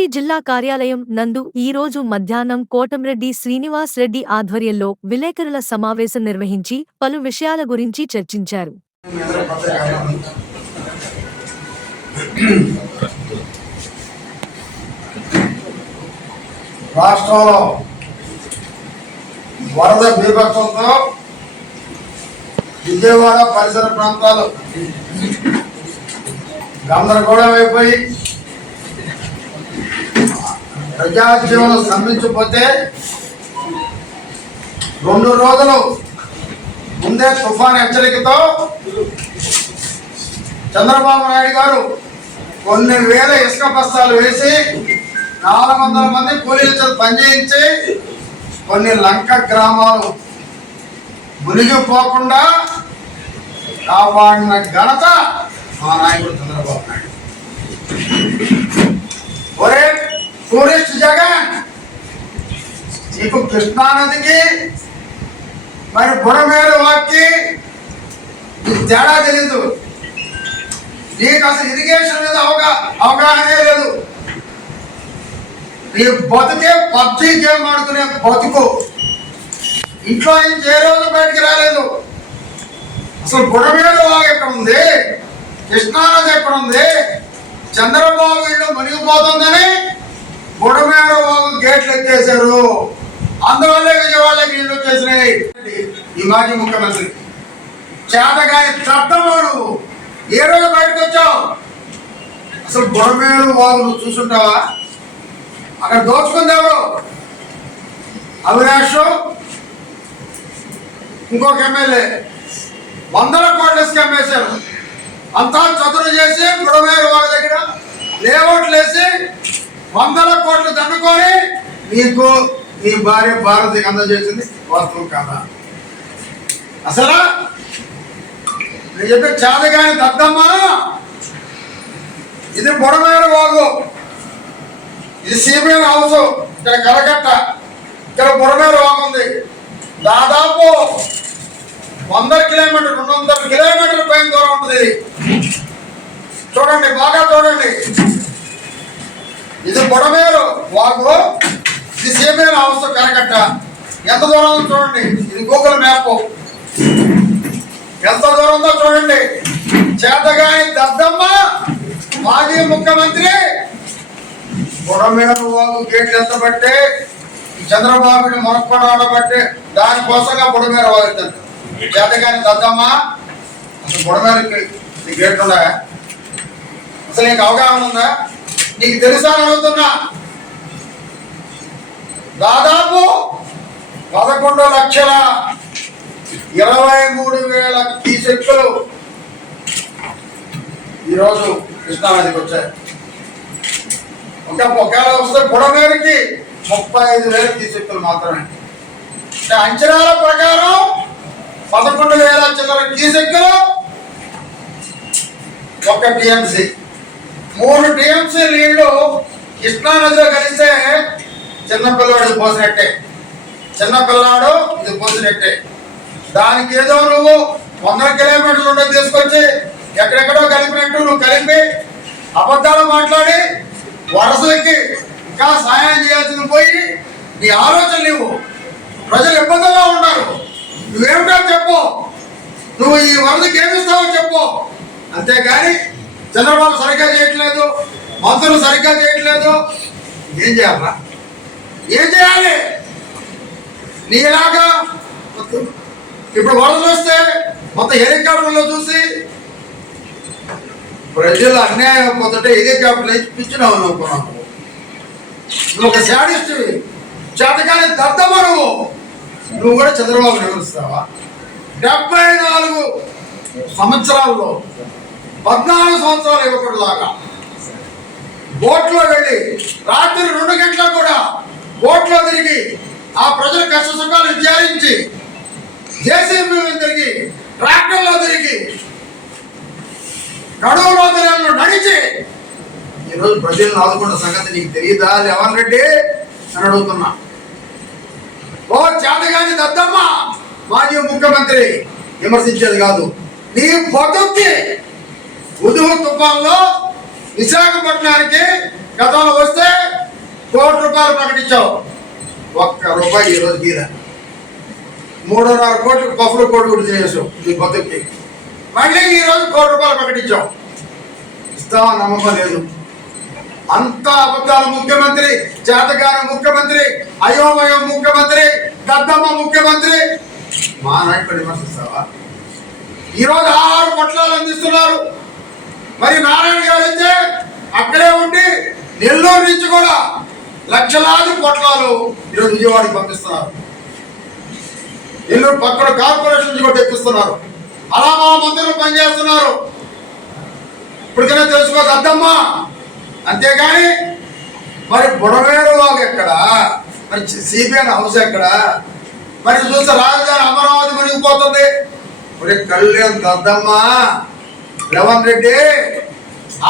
BJP జిల్లా కార్యాలయం నందు ఈరోజు మధ్యాహ్నం కోటంరెడ్డి శ్రీనివాస్ రెడ్డి ఆధ్వర్యంలో విలేకరుల సమావేశం నిర్వహించి పలు విషయాల గురించి చర్చించారు. రాష్ట్రంలో వరద బీభత్సంతో విజయవాడ పరిసర ప్రాంతాలు గందరగోళం అయిపోయి ప్రజాజీవనం స్తంభించిపోతే రెండు రోజులు ముందే తుఫాన్ హెచ్చరికతో చంద్రబాబు నాయుడు గారు కొన్ని వేల ఇసుక బస్తాలు వేసి నాలుగు వందల మంది కూలీలతో పనిచేయించి కొన్ని లంక గ్రామాలు మునిగిపోకుండా కాపాడిన ఘనత మా నాయకుడు చంద్రబాబు నాయుడు. ఒరే టూరిస్ట్ జగన్! నీకు కృష్ణానదికి మరి బుడమేరు వాక్కి తేడా తెలీదు. నీకు అసలు ఇరిగేషన్ మీద అవగా అవగాహనే లేదు. నీ బతుకే పబ్జీ గేమ్ ఆడుకునే బతుకు. ఇంట్లో నుంచి ఏ రోజు బయటికి రాలేదు. అసలు బుడమేరు వాగు ఎక్కడ ఉంది? కృష్ణానది ఎక్కడ ఉంది? చంద్రబాబు ఇల్లు మునిగిపోతుందని బుడమేరు వాళ్ళు గేట్లు ఎత్తేసారు అందువల్లే విజయవాడకి నీళ్ళు వచ్చేసినాయి. ఈ మాజీ ముఖ్యమంత్రి. చేతగాని చట్టమోడు ఏ రోజు బయటకు వచ్చావు? అసలు బుడమేరు వాళ్ళు చూసుంటావా? అక్కడ దోచుకుంది ఎవరు? అవినాష్ ఇంకొక ఎమ్మెల్యే. వందల కోట్ల స్కామ్ వేశారు. అంతా చదువు చేసి బుడమేరు వాళ్ళ దగ్గర లేఅవుట్లు వేసి వందల కోట్లు దండుకొని నీకు నీ భార్య భారతికి అందజేసింది వాస్తవం కాదా? అసలు నేను చెప్పే చాదగాని దద్దమ్మా ఇది బుడమైన వాగు. ఇది సీమైన హౌస్. ఇక్కడ కలకట్ట ఇక్కడ బుడమైన వాగు ఉంది. దాదాపు వందల కిలోమీటర్ రెండు వందల కిలోమీటర్ల పైన దూరం ఉంటుంది చూడండి బాగా చూడండి. ఇది బుడమేరు వాగు ఇది సిబిఎన్ హౌస్ కరకట్ట. ఎంత దూరం చూడండి. ఇది గూగుల్ మ్యాప్. ఎంత దూరం ఉందో చూడండి. చేతగాని దద్దమ్మ మాజీ ముఖ్యమంత్రి. బుడమేరు వాగు గేట్లు ఎంత పట్టే చంద్రబాబుని చంద్రబాబుని మొనపడాడబట్టే దానికోసంగా బుడమేర వాగుతుంది. చేతగాని దద్దమ్మ అసలు బుడమేరుకి నీ గేట్లు ఉన్నాయా? అసలు నీకు అవగాహన ఉందా? నీకు తెలుసా అని అడుగుతున్నా. దాదాపు పదకొండు లక్షల ఇరవై మూడు వేల క్యూసెక్కులు ఈరోజు కృష్ణానదికి వచ్చాయి. ఇంకా ఒకవేళ వస్తే బుడమేరుకి ముప్పై ఐదు వేల క్యూసెక్కులు మాత్రమే. అంటే అంచనాల ప్రకారం పదకొండు వేల చిల్లర క్యూసెక్కులు ఒక టీఎంసీ. మూడు టీఎంసీ నీళ్ళు కృష్ణానదిలో కలిస్తే చిన్నపిల్లవాడు పోసినట్టే. చిన్నపిల్లాడు ఇది పోసినట్టే. దానికి ఏదో నువ్వు వందల కిలోమీటర్లు ఉండదు తీసుకొచ్చి ఎక్కడెక్కడో కలిపినట్టు నువ్వు కలిపి అబద్ధాలు మాట్లాడి వరసలకి ఇంకా సాయం చేయాల్సింది పోయి నీ ఆలోచన లేవు. ప్రజలు ఇబ్బందుల్లో ఉన్నారు. నువ్వేమిటో చెప్పు. నువ్వు ఈ వరదకి ఏమిస్తావో చెప్పు. అంతేగాని చంద్రబాబు సరిగ్గా చేయట్లేదు మంత్రులు సరిగ్గా చేయట్లేదు. ఏం చేయాలరా? ఏం చేయాలి? నీలాగా ఇప్పుడు వరదలు వస్తే మొత్తం హెలికాప్టర్లో చూసి ప్రజలు అన్యాయం పోతుంటే హెలికాప్టర్ వేసి పిచ్చినావు అనుకున్నాను నువ్వు ఒక శాడిస్ట్ చేతకాని దద్దమ్మ నువ్వు. నువ్వు కూడా చంద్రబాబు వివరిస్తావా డెబ్బై నాలుగు సంవత్సరాల్లో పద్నాలుగు సంవత్సరాలు ఇవ్వకూడదాకా బోట్లో వెళ్ళి రాత్రి రెండు గంటలకు కూడా బోట్లో తిరిగి ఆ ప్రజల కష్ట సుఖాలు విచారించి జేసీబీ తిరిగి ట్రాక్టర్లో తిరిగి గడువులో తిరగలో నడిచి ఈరోజు ప్రజలను ఆదుకున్న సంగతి నీకు తెలియదా? లెవన్ రెడ్డి అని అడుగుతున్నా. ఓ చేతగాని దద్దమ్మ మాజీ ముఖ్యమంత్రి విమర్శించేది కాదు. నీ బతుక్కి ఉదువు తుఫాన్లో విశాఖపట్నానికి గతంలో వస్తే కోటి రూపాయలు ప్రకటించావు. ఒక్క రూపాయి ఈ రోజు గీర మూడున్నర కోట్లు బఫులు కోటి కూడా తినేసాం నీ బతుక్కి. మళ్ళీ ఈ రోజు కోటి రూపాయలు ప్రకటించాం ఇస్తావా నమ్మకం లేదు. అంత అబద్ధాల ముఖ్యమంత్రి చేతగాన ముఖ్యమంత్రి అయోమయ ముఖ్యమంత్రి దద్దమ్మ ముఖ్యమంత్రి. మా నాయకుడు విమర్శిస్తావా? ఈరోజు ఆరు పొట్లాలు అందిస్తున్నారు. మరి నారాయణ గారు అయితే అక్కడే ఉండి నెల్లూరు నుంచి కూడా లక్షలాది పొట్లాలు ఈరోజు విజయవాడకి పంపిస్తున్నారు. నెల్లూరు పక్కన కార్పొరేషన్ నుంచి కూడా తెప్పిస్తున్నారు. అలా మా మంత్రులు పనిచేస్తున్నారు. ఇప్పటికైనా తెలుసుకో అద్దమ్మా. అంతేగాని మరి బుడమేరు వాగు ఎక్కడ? మరి సిబిఐ హౌస్ ఎక్కడ? మరి చూస్తే రాజధాని అమరావతి మునిగిపోతుంది. మరి కళ్యాణ్ దద్దమ్మా. రేవంత్ రెడ్డి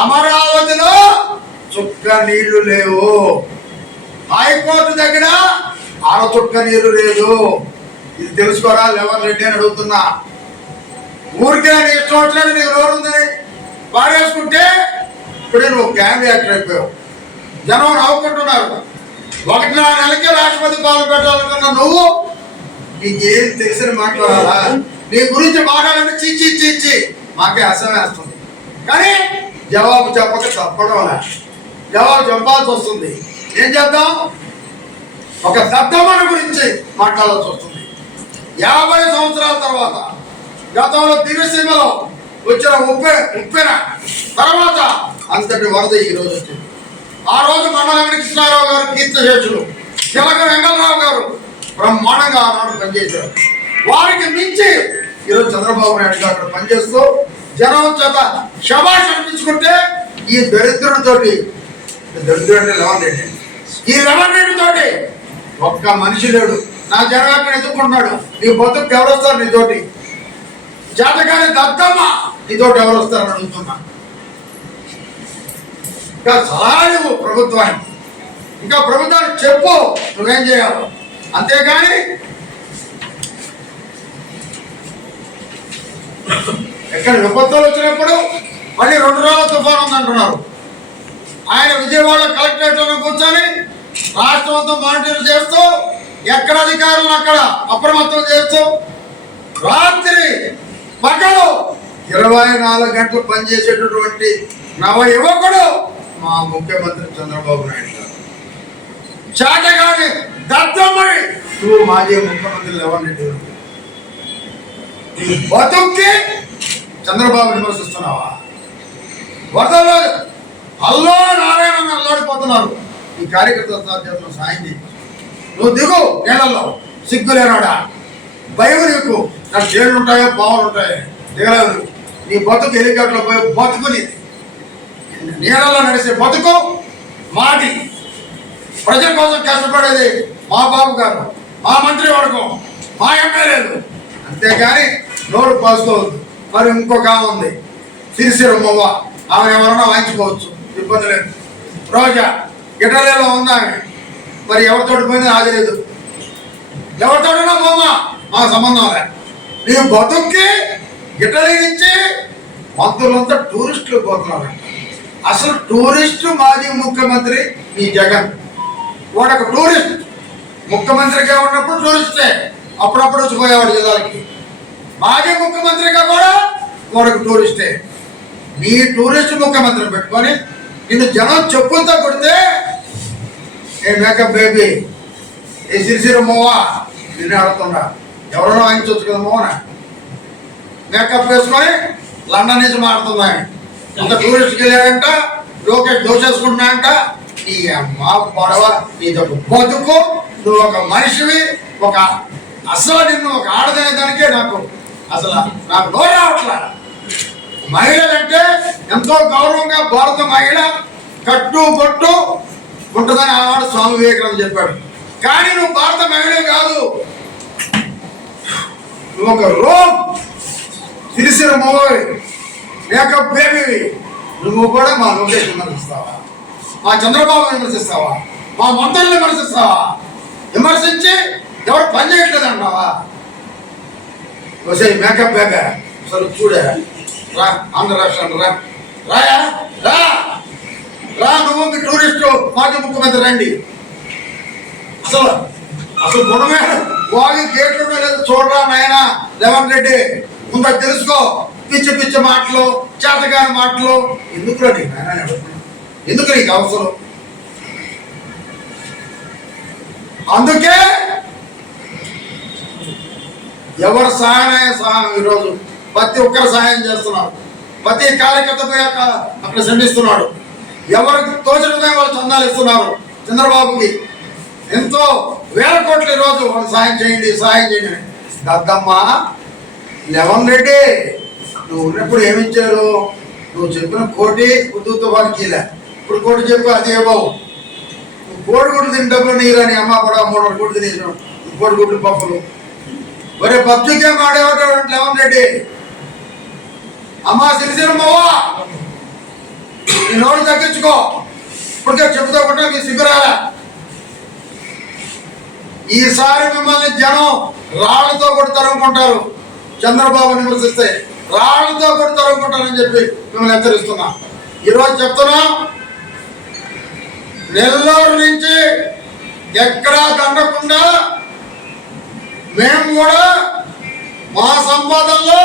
అమరావతిలో చుక్క నీళ్ళు లేవు. హైకోర్టు దగ్గర అర చుక్క నీళ్ళు లేదు. ఇది తెలుసుకోరా? రేవంత్ రెడ్డి అని అడుగుతున్నా. ఊరికే నీ ఇష్టం వచ్చినట్టు నీకు నోరు ఉందని పారేసుకుంటే ఇప్పుడు నువ్వు క్యాబ్ అయిపోయావు. జనం నవ్వుకుంటున్నారు. ఒకటిన్నర నెలకే రాష్ట్రపతి పాలు పెట్టాలనుకున్న నువ్వు నీకేం తెలిసిన మాట్లాడాలా నీ గురించి మాట్లాడాలంటే చిచ్చి చిచ్చి మాకే అసహ్యం కానీ జవాబు చెప్పక తప్పడం జవాబు చెప్పాల్సి వస్తుంది. ఏం చేద్దాం? ఒక దద్దమ్మని గురించి మాట్లాడాల్సి వస్తుంది. యాభై సంవత్సరాల తర్వాత గతంలో దివ్యసీమలో వచ్చిన ఉప్పె ఉప్పెన తర్వాత అంతటి వరద ఈ రోజు వచ్చింది. ఆ రోజు మండల కృష్ణారావు గారు కీర్తిశేషులు తిలక వెంకటరావు గారు బ్రహ్మాండంగా ఆనాడు పనిచేశారు. వారికి మించి ఈరోజు చంద్రబాబు నాయుడు గారు అక్కడ పనిచేస్తూ జనం చేత శబాష్ అనిపించుకుంటే ఈ దరిద్రుడితోటి దరిద్రుడు అంటే లెవెన్ రెడ్డి. ఈ లెవెన్ రెడ్డి తోటి ఒక్క మనిషి లేడు. నా జనం అక్కడ ఎదుర్కొంటున్నాడు నీ బతుకు ఎవరు వస్తారు నీతోటి? చేతగాని దత్తమ్మ నీతోటి ఎవరు వస్తారని అడుగుతున్నా. ఇంకా సలహా ప్రభుత్వానికి ఇంకా ప్రభుత్వానికి చెప్పు నువ్వేం చేయాలో. అంతేగాని ఎక్కడ విపత్తులు వచ్చినప్పుడు మళ్ళీ రెండు రోజుల తుఫాను ఉందంటున్నారు. ఆయన విజయవాడ కలెక్టరేట్లో కూర్చొని రాష్ట్రం అంతా మానిటర్ చేస్తూ ఎక్కడ అధికారులను అక్కడ అప్రమత్తం చేస్తూ రాత్రి పగలు ఇరవై నాలుగు గంటలు పనిచేసేటటువంటి నవ యువకుడు మా ముఖ్యమంత్రి చంద్రబాబు నాయుడు గారు. చాటగాని నువ్వు మాజీ ముఖ్యమంత్రి లెవెన్ రెడ్డి బతుక్కి చంద్రబాబు విమర్శిస్తున్నావా? వరదల్లో అల్లో నారాయణ అల్లాడిపోతున్నారు. ఈ కార్యకర్తల చేతులు సాయం చేయి. నువ్వు దిగు నీళ్ళల్లో సిగ్గు లేనాడా? భయం నీకు. నాకు చేళ్ళు ఉంటాయో పావులు ఉంటాయో దిగలేదు. నీ బతుకు హెలికాప్టర్లో పోయి బతుకుని నీళ్ళలో నడిచే బతుకు మాది. ప్రజల కోసం కష్టపడేది మా బాబు గారు. మా మంత్రి వర్గం మా ఎమ్మెల్యేలు అంతేగాని నోరు పాసుకోవద్దు. మరి ఇంకొక ఆమె ఉంది. సిరిసిర మొవ్వ. ఆమె ఎవరన్నా వాయించుకోవచ్చు. ఇబ్బంది లేదు. రోజా గిటలేలో ఉంది ఆమె? మరి ఎవరితోటి పోయింది నాకు లేదు ఎవరితోటన్నా మా సంబంధం లే నీ బతుక్కి ఇటలీ నుంచి మంత్రులంతా టూరిస్టులు పోతున్నారు అసలు టూరిస్ట్ మాజీ ముఖ్యమంత్రి ఈ జగన్. వాడొక టూరిస్ట్. ముఖ్యమంత్రిగా ఉన్నప్పుడు టూరిస్టే. అప్పుడప్పుడు వచ్చిపోయేవాడు జిల్లాలకి మాజీ ముఖ్యమంత్రిగా కూడా వాడొక టూరిస్టే. నీ టూరిస్ట్ ముఖ్యమంత్రి పెట్టుకొని నిన్ను జనం చెప్పులతో కొడితే ఏ మేకప్ బేబీ ఏ సిరిసిర మోవా నిన్ను అడుగుతున్నా. ఎవరైనా వాయించవచ్చు కదా మోన మేకప్ వేసుకొని లండన్ నుంచి మాడుతున్నాయి ఇంత టూరిస్ట్కి వెళ్ళాడంట లోకేష్ దోషేసుకుంటున్నాయంట నీ అమ్మ పొడవ నీతో బతుకు నువ్వు ఒక మనిషివి ఒక అసలు నిన్ను ఒక ఆడదనే దానికే నాకు అసలు నాకు నోరు మహిళలంటే ఎంతో గౌరవంగా భారత మహిళ కట్టు బొట్టు ఉంటుందని ఆనాడు స్వామి వివేకానంద చెప్పాడు. కానీ నువ్వు భారత మహిళ కాదు. నువ్వు ఒక రోమ్ తెలిసిన మూవీ మేకప్ బేబీవి. నువ్వు కూడా మా లోకేష్ విమర్శిస్తావా? మా చంద్రబాబు విమర్శిస్తావా? మా మంత్రులు విమర్శిస్తావా? విమర్శించి ఎవరు పని చేయట్లేదు అంటావా ఒకసారి మేకప్ బేబే. సరే చూడే. రా ఆంధ్ర రాష్ట్రాన్ని రా. రాయా? రా. రా నువ్వు మీ టూరిస్టు మాజీ ముఖ్యమంత్రి రండి. అసలు అసలు గుణమే వాళ్ళు గేట్లు లేదు చూడరా నాయన? లెవెన్ రెడ్డి ముందు తెలుసుకో. పిచ్చి పిచ్చి మాటలు చేతగాని మాటలు. ఎందుకు రండి ఎందుకు నీకు అవసరం? అందుకే ఎవరు సహాయ సహాయం ఈరోజు? ప్రతి ఒక్కరు సహాయం చేస్తున్నారు. ప్రతి కార్యకర్త పోయాక అక్కడ శ్రమిస్తున్నాడు. ఎవరికి తోచిన విధంగా వాళ్ళు చందాలు ఇస్తున్నారు చంద్రబాబుకి. ఎంతో వేల కోట్లు ఈరోజు వాళ్ళు సహాయం చేయండి సహాయం చేయండి అని. దద్దమ్మ లెవెన్ రెడ్డి నువ్వు ఉన్నప్పుడు ఏమిచ్చారు నువ్వు చెప్పిన కోటి ఉద్దుతో వారికి ఇప్పుడు కోటి చెప్పు అదే బాబు నువ్వు కోడిగుడ్లు తింటప్పుడు నీరని అమ్మ కూడా మూడు గుడ్లు కోడి కోడిగుడ్లు పప్పులు. ఒరే పబ్జి గేమ్ ఆడేవాడు లెవెన్ రెడ్డి. అమ్మా సిరిసిరమ్మవ్వా నీ నోరు తగ్గించుకో. ఇప్పటికే చెబుతా కొట్టా మీ సిగ్గురాలా ఈసారి మిమ్మల్ని జనం రాళ్ళతో కొడతారు తరుముకుంటారు చంద్రబాబు విమర్శిస్తే రాళ్ళతో కొడతారు తరుముకుంటారని చెప్పి మిమ్మల్ని హెచ్చరిస్తున్నా. ఈరోజు చెప్తున్నా నెల్లూరు నుంచి ఎక్కడా దండకుండా మేము కూడా మా సంపాదనలో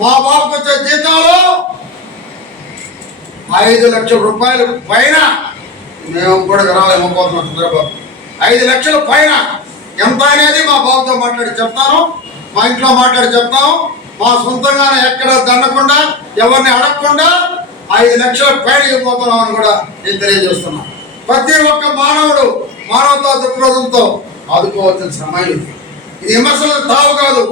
మా బాబుకి వచ్చే జీతాలు ఐదు లక్షల రూపాయలు పైన మేము కూడా విరాళివ్వబోతున్నాం చంద్రబాబు ఐదు లక్షల పైన ఎంత అనేది మా బాబుతో మాట్లాడి చెప్తాను మా ఇంట్లో మాట్లాడి చెప్తాము మా సొంతంగానే ఎక్కడ దండకుండా ఎవరిని అడగకుండా ఐదు లక్షల పైన ఇవ్వబోతున్నాం అని కూడా నేను తెలియజేస్తున్నా. ప్రతి ఒక్క మానవుడు మానవతా దృక్పథంతో ఆదుకోవాల్సిన సమయం ఇది. విమర్శలు తావు కాదు.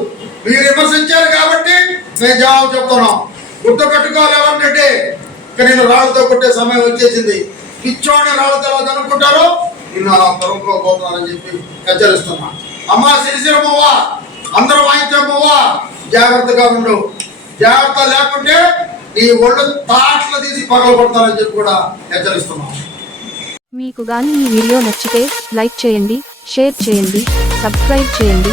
మీరు విమర్శించారు కాబట్టి మేము జవాబు చెప్తున్నాం గుర్తు పెట్టుకోవాలి ఎవరినంటే ఇక నేను రాళ్ళతో కొట్టే సమయం వచ్చేసింది. పిచ్చోడిని రాళ్ళతో ఎలా అనుకుంటారో నిన్ను ఆ పొరంలో పోతున్నానని చెప్పి హెచ్చరిస్తున్నా అమ్మా సిరిసిరమ్మవ్వా అందరూ వాయించమ్మవ్వా జాగ్రత్తగా ఉండు. జాగ్రత్త లేకుంటే నీ ఒళ్ళు తాట్లు తీసి పగల కొడతానని చెప్పి కూడా హెచ్చరిస్తున్నాం మీకు గాని ఈ వీడియో నచ్చితే లైక్ చేయండి షేర్ చేయండి సబ్స్క్రైబ్ చేయండి.